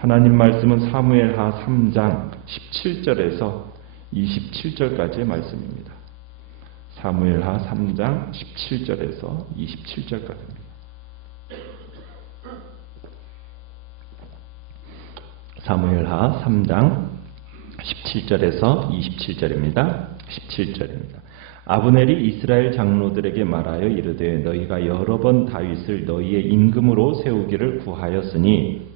하나님 말씀은 사무엘하 3장 17절에서 27절까지의 말씀입니다. 사무엘하 3장 17절에서 27절까지입니다. 사무엘하 3장 17절에서 27절입니다. 17절입니다. 아브넬이 이스라엘 장로들에게 말하여 이르되 너희가 여러 번 다윗을 너희의 임금으로 세우기를 구하였으니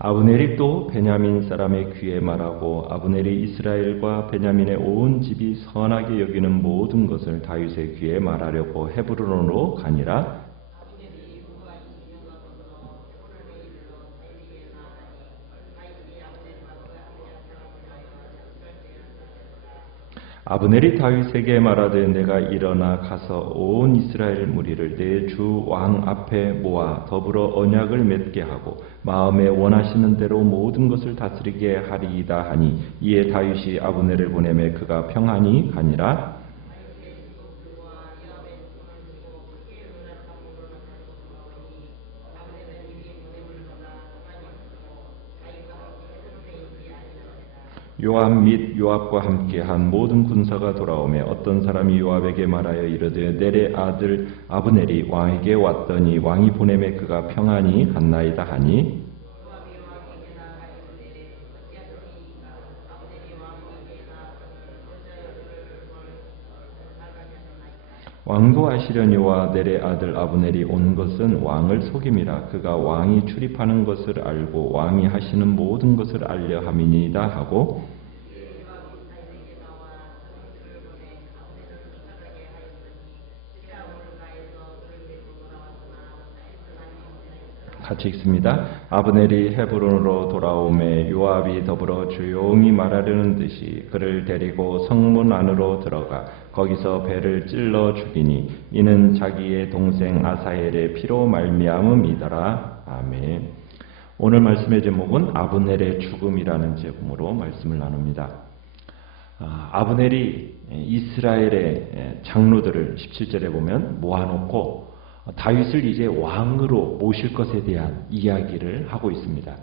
아브넬이 또 베냐민 사람의 귀에 말하고 아브넬이 이스라엘과 베냐민의 온 집이 선하게 여기는 모든 것을 다윗의 귀에 말하려고 헤브론으로 가니라. 아브넬이 다윗에게 말하되 내가 일어나 가서 온 이스라엘 무리를 내 주 왕 앞에 모아 더불어 언약을 맺게 하고 마음에 원하시는 대로 모든 것을 다스리게 하리이다 하니 이에 다윗이 아브넬을 보내매 그가 평안히 가니라. 요압 및 요압과 함께한 모든 군사가 돌아오매 어떤 사람이 요압에게 말하여 이르되 넬의 아들 아브넬이 왕에게 왔더니 왕이 보내매 그가 평안히 갔나이다 하니 왕도 아시려니와 넬의 아들 아브넬이 온 것은 왕을 속임이라. 그가 왕이 출입하는 것을 알고 왕이 하시는 모든 것을 알려 함이니이다 하고 같이 읽습니다. 아브넬이 헤브론으로 돌아오매 요압이 더불어 조용히 말하려는 듯이 그를 데리고 성문 안으로 들어가 거기서 배를 찔러 죽이니 이는 자기의 동생 아사헬의 피로 말미암음이더라. 아멘. 오늘 말씀의 제목은 아브넬의 죽음이라는 제목으로 말씀을 나눕니다. 아브넬이 이스라엘의 장로들을 17절에 보면 모아놓고 다윗을 이제 왕으로 모실 것에 대한 이야기를 하고 있습니다.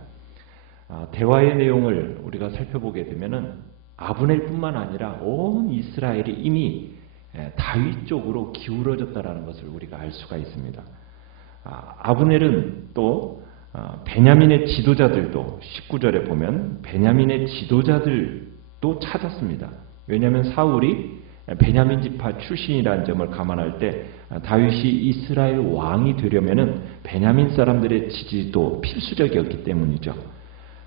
대화의 내용을 우리가 살펴보게 되면은 아브넬뿐만 아니라 온 이스라엘이 이미 다윗 쪽으로 기울어졌다라는 것을 우리가 알 수가 있습니다. 아브넬은 또 베냐민의 지도자들도 19절에 보면 베냐민의 지도자들도 찾았습니다. 왜냐하면 사울이 베냐민 지파 출신이라는 점을 감안할 때 다윗이 이스라엘 왕이 되려면은 베냐민 사람들의 지지도 필수적이었기 때문이죠.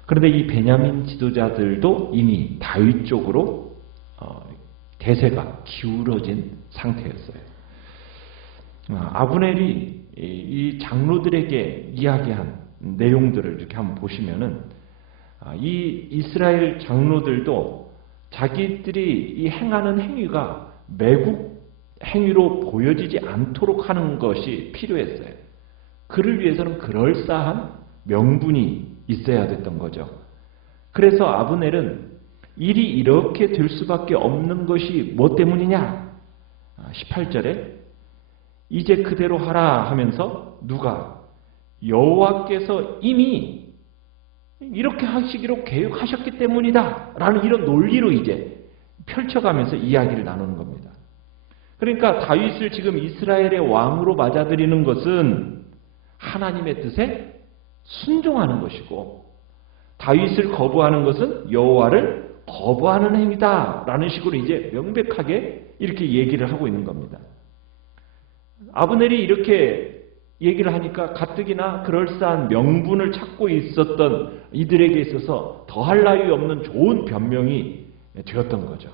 그런데 이 베냐민 지도자들도 이미 다윗 쪽으로 대세가 기울어진 상태였어요. 아브넬이 이 장로들에게 이야기한 내용들을 이렇게 한번 보시면은 이 이스라엘 장로들도 자기들이 이 행하는 행위가 매국 행위로 보여지지 않도록 하는 것이 필요했어요. 그를 위해서는 그럴싸한 명분이 있어야 됐던 거죠. 그래서 아브넬은 일이 이렇게 될 수밖에 없는 것이 뭐 때문이냐? 18절에 이제 그대로 하라 하면서 누가? 여호와께서 이미 이렇게 하시기로 계획하셨기 때문이다 라는 이런 논리로 이제 펼쳐가면서 이야기를 나누는 겁니다. 그러니까 다윗을 지금 이스라엘의 왕으로 맞아들이는 것은 하나님의 뜻에 순종하는 것이고 다윗을 거부하는 것은 여호와를 거부하는 행위다 라는 식으로 이제 명백하게 이렇게 얘기를 하고 있는 겁니다. 아브넬이 이렇게 얘기를 하니까 가뜩이나 그럴싸한 명분을 찾고 있었던 이들에게 있어서 더할 나위 없는 좋은 변명이 되었던 거죠.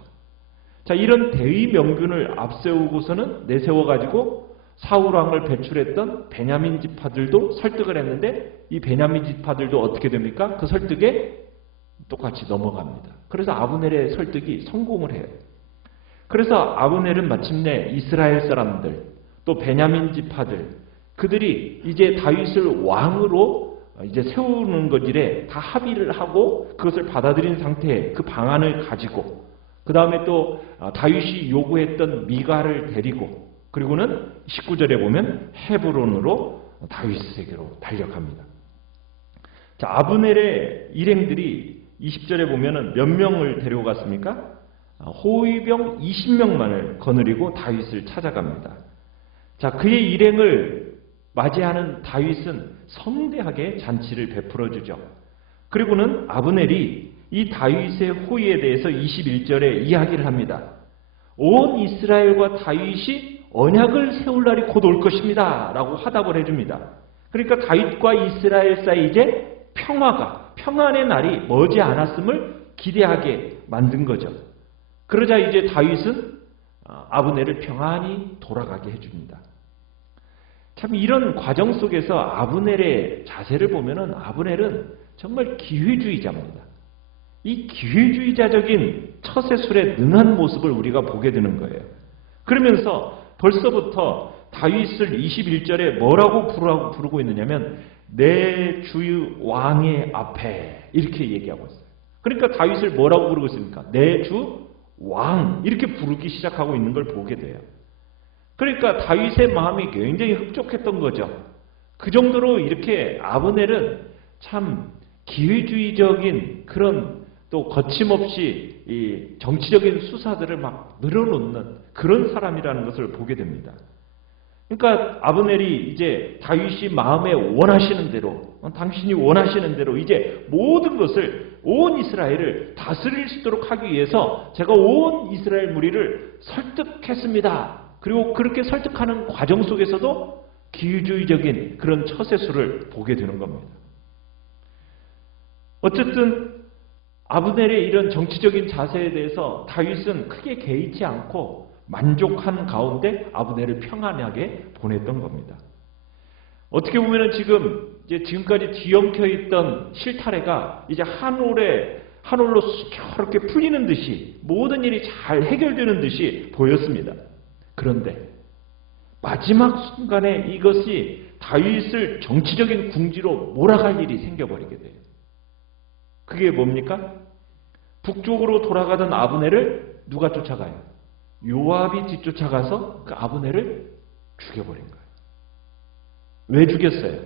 자, 이런 대의 명분을 앞세우고서는 내세워가지고 사울왕을 배출했던 베냐민 지파들도 설득을 했는데 이 베냐민 지파들도 어떻게 됩니까? 그 설득에 똑같이 넘어갑니다. 그래서 아브넬의 설득이 성공을 해요. 그래서 아브넬은 마침내 이스라엘 사람들 또 베냐민 지파들 그들이 이제 다윗을 왕으로 이제 세우는 것일에 다 합의를 하고 그것을 받아들인 상태에 그 방안을 가지고 그 다음에 또 다윗이 요구했던 미가를 데리고 그리고는 19절에 보면 헤브론으로 다윗에게로 달려갑니다. 자, 아브넬의 일행들이 20절에 보면은 몇 명을 데려갔습니까? 호위병 20명만을 거느리고 다윗을 찾아갑니다. 자, 그의 일행을 맞이하는 다윗은 성대하게 잔치를 베풀어 주죠. 그리고는 아브넬이 이 다윗의 호의에 대해서 21절에 이야기를 합니다. 온 이스라엘과 다윗이 언약을 세울 날이 곧 올 것입니다. 라고 화답을 해줍니다. 그러니까 다윗과 이스라엘 사이 이제 평안의 날이 머지 않았음을 기대하게 만든 거죠. 그러자 이제 다윗은 아브넬을 평안히 돌아가게 해줍니다. 참 이런 과정 속에서 아브넬의 자세를 보면은 아브넬은 정말 기회주의자입니다. 이 기회주의자적인 처세술의 능한 모습을 우리가 보게 되는 거예요. 그러면서 벌써부터 다윗을 21절에 뭐라고 부르고 있느냐면 내 주 왕의 앞에 이렇게 얘기하고 있어요. 그러니까 다윗을 뭐라고 부르고 있습니까? 내 주 왕 이렇게 부르기 시작하고 있는 걸 보게 돼요. 그러니까 다윗의 마음이 굉장히 흡족했던 거죠. 그 정도로 이렇게 아브넬은 참 기회주의적인 그런 또 거침없이 이 정치적인 수사들을 막 늘어놓는 그런 사람이라는 것을 보게 됩니다. 그러니까 아브넬이 이제 다윗이 마음에 원하시는 대로 당신이 원하시는 대로 이제 모든 것을 온 이스라엘을 다스릴 수 있도록 하기 위해서 제가 온 이스라엘 무리를 설득했습니다. 그리고 그렇게 설득하는 과정 속에서도 기회주의적인 그런 처세술을 보게 되는 겁니다. 어쨌든 아브넬의 이런 정치적인 자세에 대해서 다윗은 크게 개의치 않고 만족한 가운데 아브넬을 평안하게 보냈던 겁니다. 어떻게 보면은 지금까지 뒤엉켜 있던 실타래가 이제 한 올로 수평하게 풀리는 듯이 모든 일이 잘 해결되는 듯이 보였습니다. 그런데 마지막 순간에 이것이 다윗을 정치적인 궁지로 몰아갈 일이 생겨버리게 돼요. 그게 뭡니까? 북쪽으로 돌아가던 아브넬을 누가 쫓아가요? 요압이 뒤쫓아가서 그 아브넬을 죽여버린 거예요. 왜 죽였어요?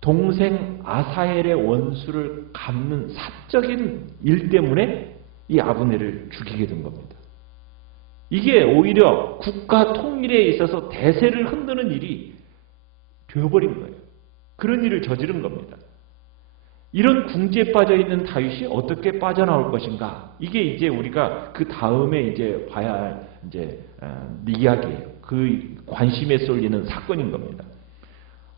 동생 아사엘의 원수를 갚는 사적인 일 때문에 이 아브넬을 죽이게 된 겁니다. 이게 오히려 국가 통일에 있어서 대세를 흔드는 일이 되어버린 거예요. 그런 일을 저지른 겁니다. 이런 궁지에 빠져 있는 다윗이 어떻게 빠져나올 것인가? 이게 이제 우리가 그 다음에 이제 봐야 할 이야기예요. 그 관심에 쏠리는 사건인 겁니다.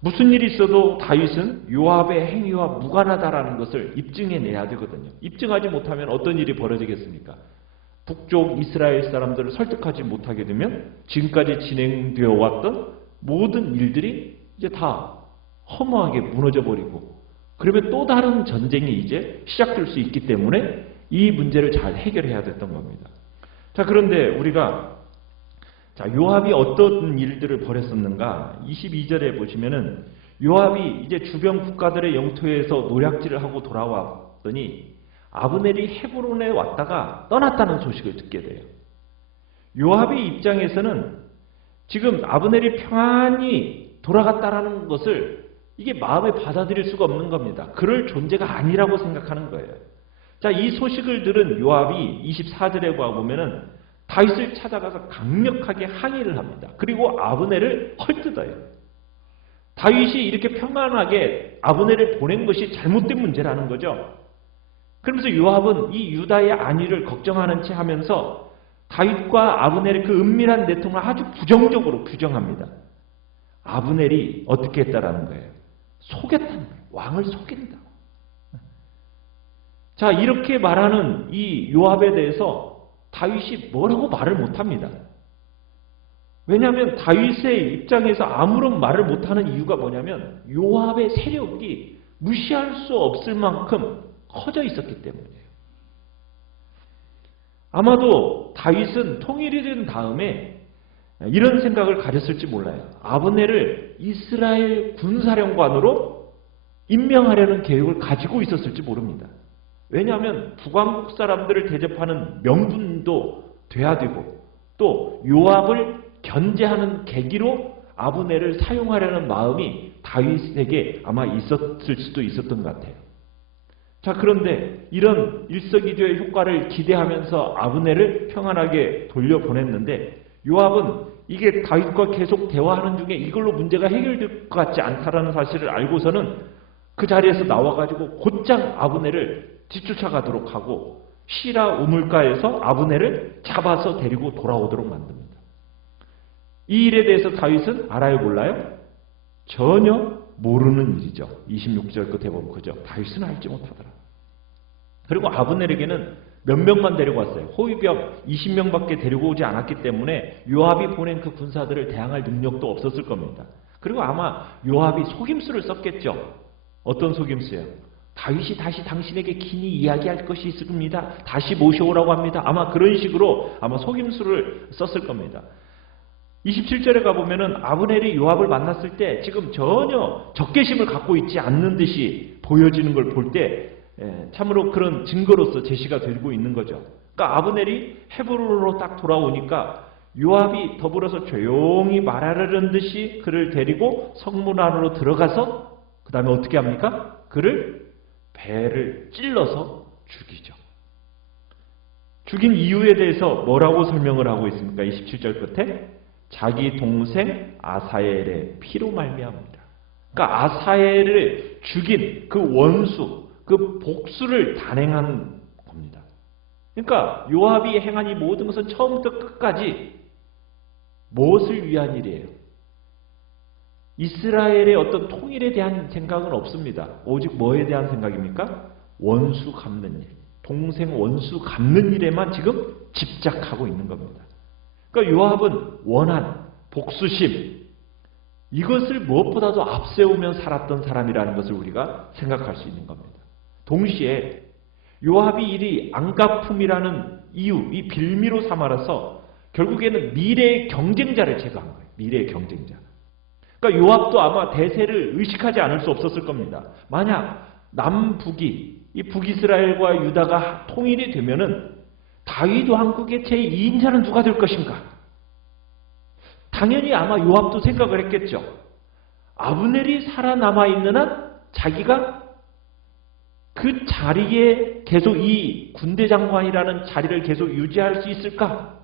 무슨 일이 있어도 다윗은 요압의 행위와 무관하다라는 것을 입증해내야 되거든요. 입증하지 못하면 어떤 일이 벌어지겠습니까? 북쪽 이스라엘 사람들을 설득하지 못하게 되면 지금까지 진행되어 왔던 모든 일들이 이제 다 허무하게 무너져 버리고 그러면 또 다른 전쟁이 이제 시작될 수 있기 때문에 이 문제를 잘 해결해야 됐던 겁니다. 자, 그런데 우리가 요압이 어떤 일들을 벌였었는가? 22절에 보시면은 요압이 이제 주변 국가들의 영토에서 노략질을 하고 돌아왔더니 아브넬이 헤브론에 왔다가 떠났다는 소식을 듣게 돼요. 요압의 입장에서는 지금 아브넬이 평안히 돌아갔다라는 것을 이게 마음에 받아들일 수가 없는 겁니다. 그럴 존재가 아니라고 생각하는 거예요. 자, 이 소식을 들은 요압이 24절에 보면은 다윗을 찾아가서 강력하게 항의를 합니다. 그리고 아브넬을 헐뜯어요. 다윗이 이렇게 평안하게 아브넬을 보낸 것이 잘못된 문제라는 거죠. 그러면서 요압은 이 유다의 안위를 걱정하는 채 하면서 다윗과 아브넬의 그 은밀한 내통을 아주 부정적으로 규정합니다. 아브넬이 어떻게 했다라는 거예요? 속였다는 거예요. 왕을 속인다고. 자, 이렇게 말하는 이 요압에 대해서 다윗이 뭐라고 말을 못합니다. 왜냐하면 다윗의 입장에서 아무런 말을 못하는 이유가 뭐냐면 요압의 세력이 무시할 수 없을 만큼 커져 있었기 때문이에요. 아마도 다윗은 통일이 된 다음에 이런 생각을 가졌을지 몰라요. 아브넬을 이스라엘 군사령관으로 임명하려는 계획을 가지고 있었을지 모릅니다. 왜냐하면 북왕국 사람들을 대접하는 명분도 돼야 되고 또 요압을 견제하는 계기로 아브넬을 사용하려는 마음이 다윗에게 아마 있었을 수도 있었던 것 같아요. 자, 그런데 이런 일석이조의 효과를 기대하면서 아브넬을 평안하게 돌려보냈는데 요압은 이게 다윗과 계속 대화하는 중에 이걸로 문제가 해결될 것 같지 않다라는 사실을 알고서는 그 자리에서 나와가지고 곧장 아브넬을 뒤쫓아가도록 하고 시라 우물가에서 아브넬을 잡아서 데리고 돌아오도록 만듭니다. 이 일에 대해서 다윗은 알아요, 몰라요? 전혀 모르는 일이죠. 26절 끝에 보면 그죠. 다윗은 알지 못하더라. 그리고 아브넬에게는 몇 명만 데려갔어요. 호위병 20명밖에 데리고 오지 않았기 때문에 요압이 보낸 그 군사들을 대항할 능력도 없었을 겁니다. 그리고 아마 요압이 속임수를 썼겠죠. 어떤 속임수요? 다윗이 다시 당신에게 긴히 이야기할 것이 있을 겁니다. 다시 모셔오라고 합니다. 아마 그런 식으로 아마 속임수를 썼을 겁니다. 27절에 가보면은 아브넬이 요압을 만났을 때 지금 전혀 적개심을 갖고 있지 않는 듯이 보여지는 걸 볼 때 참으로 그런 증거로서 제시가 되고 있는 거죠. 그러니까 아브넬이 헤브론으로 딱 돌아오니까 요압이 더불어서 조용히 말하려는 듯이 그를 데리고 성문 안으로 들어가서 그 다음에 어떻게 합니까? 그를 배를 찔러서 죽이죠. 죽인 이유에 대해서 뭐라고 설명을 하고 있습니까? 27절 끝에 자기 동생 아사엘의 피로 말미암습니다. 그러니까 아사엘을 죽인 그 원수, 그 복수를 단행한 겁니다. 그러니까 요압이 행한 이 모든 것은 처음부터 끝까지 무엇을 위한 일이에요? 이스라엘의 어떤 통일에 대한 생각은 없습니다. 오직 뭐에 대한 생각입니까? 원수 갚는 일, 동생 원수 갚는 일에만 지금 집착하고 있는 겁니다. 그러니까 요압은 원한 복수심, 이것을 무엇보다도 앞세우며 살았던 사람이라는 것을 우리가 생각할 수 있는 겁니다. 동시에 요압이 이리 앙가품이라는 이유, 이 빌미로 삼아서 결국에는 미래의 경쟁자를 제거한 거예요. 미래의 경쟁자. 그러니까 요압도 아마 대세를 의식하지 않을 수 없었을 겁니다. 만약 남북이, 이 북이스라엘과 유다가 통일이 되면은 다윗 왕국의 제2인자는 누가 될 것인가? 당연히 아마 요압도 생각을 했겠죠. 아브넬이 살아남아 있는 한 자기가 그 자리에 계속 이 군대 장관이라는 자리를 계속 유지할 수 있을까?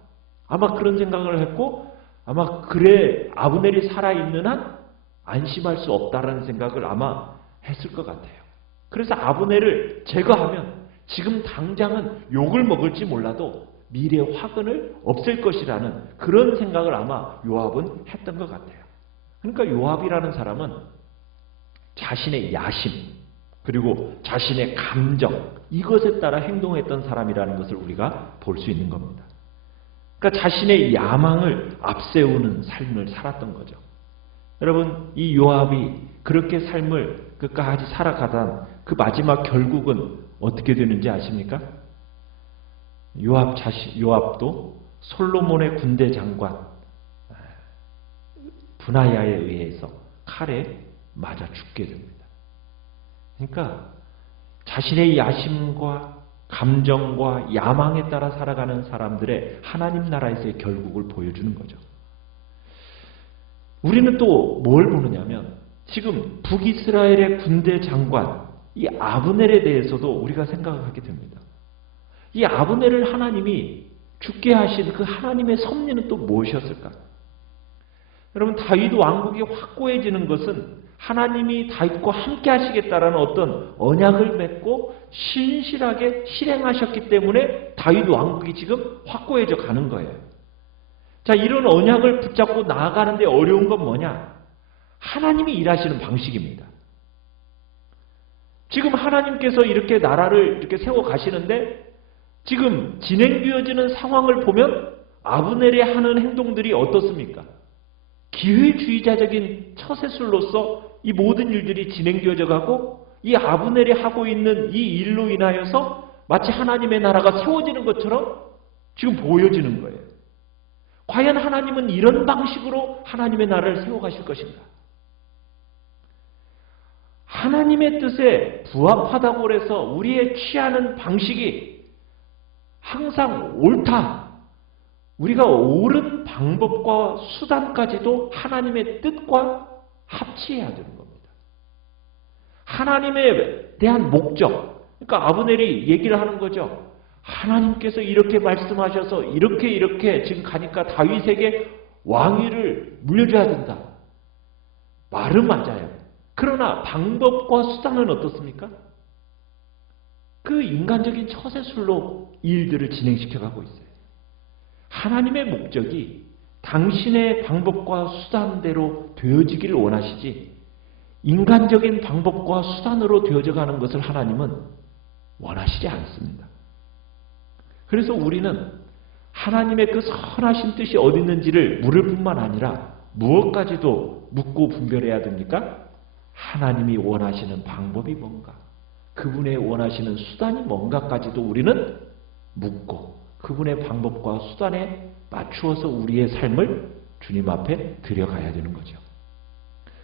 아마 그런 생각을 했고 아마 그래 아브넬이 살아있는 한 안심할 수 없다라는 생각을 아마 했을 것 같아요. 그래서 아브넬을 제거하면 지금 당장은 욕을 먹을지 몰라도 미래의 화근을 없앨 것이라는 그런 생각을 아마 요압은 했던 것 같아요. 그러니까 요압이라는 사람은 자신의 야심 그리고 자신의 감정 이것에 따라 행동했던 사람이라는 것을 우리가 볼 수 있는 겁니다. 그러니까 자신의 야망을 앞세우는 삶을 살았던 거죠. 여러분 이 요압이 그렇게 삶을 끝까지 살아가던 그 마지막 결국은 어떻게 되는지 아십니까? 요압도 솔로몬의 군대 장관 분하야에 의해서 칼에 맞아 죽게 됩니다. 그러니까 자신의 야심과 감정과 야망에 따라 살아가는 사람들의 하나님 나라에서의 결국을 보여주는 거죠. 우리는 또 뭘 보느냐면 지금 북이스라엘의 군대 장관 이 아브넬에 대해서도 우리가 생각을 하게 됩니다. 이 아브넬을 하나님이 죽게 하신 그 하나님의 섭리는 또 무엇이었을까? 여러분 다윗 왕국이 확고해지는 것은 하나님이 다윗과 함께 하시겠다라는 어떤 언약을 맺고 신실하게 실행하셨기 때문에 다윗 왕국이 지금 확고해져 가는 거예요. 자, 이런 언약을 붙잡고 나아가는데 어려운 건 뭐냐? 하나님이 일하시는 방식입니다. 지금 하나님께서 이렇게 나라를 이렇게 세워 가시는데 지금 진행되어지는 상황을 보면 아브넬이 하는 행동들이 어떻습니까? 기회주의자적인 처세술로서 이 모든 일들이 진행되어져 가고 이 아브넬이 하고 있는 이 일로 인하여서 마치 하나님의 나라가 세워지는 것처럼 지금 보여지는 거예요. 과연 하나님은 이런 방식으로 하나님의 나라를 세워가실 것인가? 하나님의 뜻에 부합하다고 해서 우리의 취하는 방식이 항상 옳다. 우리가 옳은 방법과 수단까지도 하나님의 뜻과 합치해야 되는 겁니다. 하나님에 대한 목적. 그러니까 아브넬이 얘기를 하는 거죠. 하나님께서 이렇게 말씀하셔서 이렇게 지금 가니까 다윗에게 왕위를 물려줘야 된다. 말은 맞아요. 그러나 방법과 수단은 어떻습니까? 그 인간적인 처세술로 일들을 진행시켜가고 있어요. 하나님의 목적이 당신의 방법과 수단대로 되어지기를 원하시지 인간적인 방법과 수단으로 되어져가는 것을 하나님은 원하시지 않습니다. 그래서 우리는 하나님의 그 선하신 뜻이 어디 있는지를 물을 뿐만 아니라 무엇까지도 묻고 분별해야 됩니까? 하나님이 원하시는 방법이 뭔가, 그분의 원하시는 수단이 뭔가까지도 우리는 묻고 그분의 방법과 수단에 맞추어서 우리의 삶을 주님 앞에 드려가야 되는 거죠.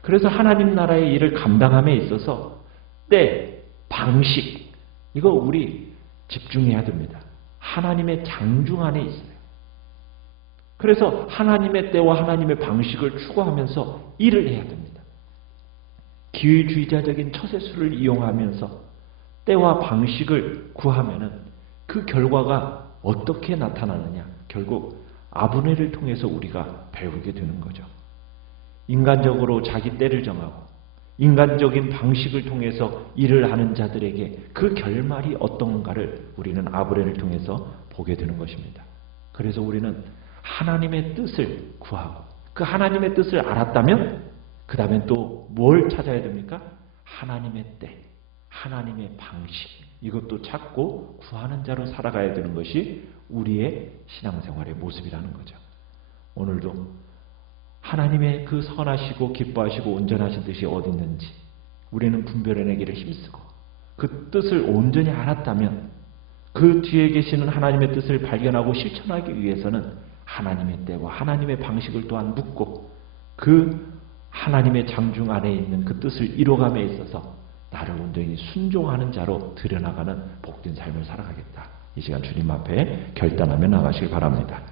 그래서 하나님 나라의 일을 감당함에 있어서 때, 방식, 이거 우리 집중해야 됩니다. 하나님의 장중 안에 있어요. 그래서 하나님의 때와 하나님의 방식을 추구하면서 일을 해야 됩니다. 기회주의자적인 처세술을 이용하면서 때와 방식을 구하면은 그 결과가 어떻게 나타나느냐? 결국 아브넬을 통해서 우리가 배우게 되는 거죠. 인간적으로 자기 때를 정하고 인간적인 방식을 통해서 일을 하는 자들에게 그 결말이 어떤가를 우리는 아브넬을 통해서 보게 되는 것입니다. 그래서 우리는 하나님의 뜻을 구하고 그 하나님의 뜻을 알았다면 그 다음엔 또 뭘 찾아야 됩니까? 하나님의 때, 하나님의 방식, 이것도 찾고 구하는 자로 살아가야 되는 것이 우리의 신앙생활의 모습이라는 거죠. 오늘도 하나님의 그 선하시고 기뻐하시고 온전하신 뜻이 어디 있는지 우리는 분별해내기를 힘쓰고 그 뜻을 온전히 알았다면 그 뒤에 계시는 하나님의 뜻을 발견하고 실천하기 위해서는 하나님의 때와 하나님의 방식을 또한 묻고 그 하나님의 장중 안에 있는 그 뜻을 이뤄감에 있어서 나를 온전히 순종하는 자로 들여나가는 복된 삶을 살아가겠다. 이 시간 주님 앞에 결단하며 나가시길 바랍니다.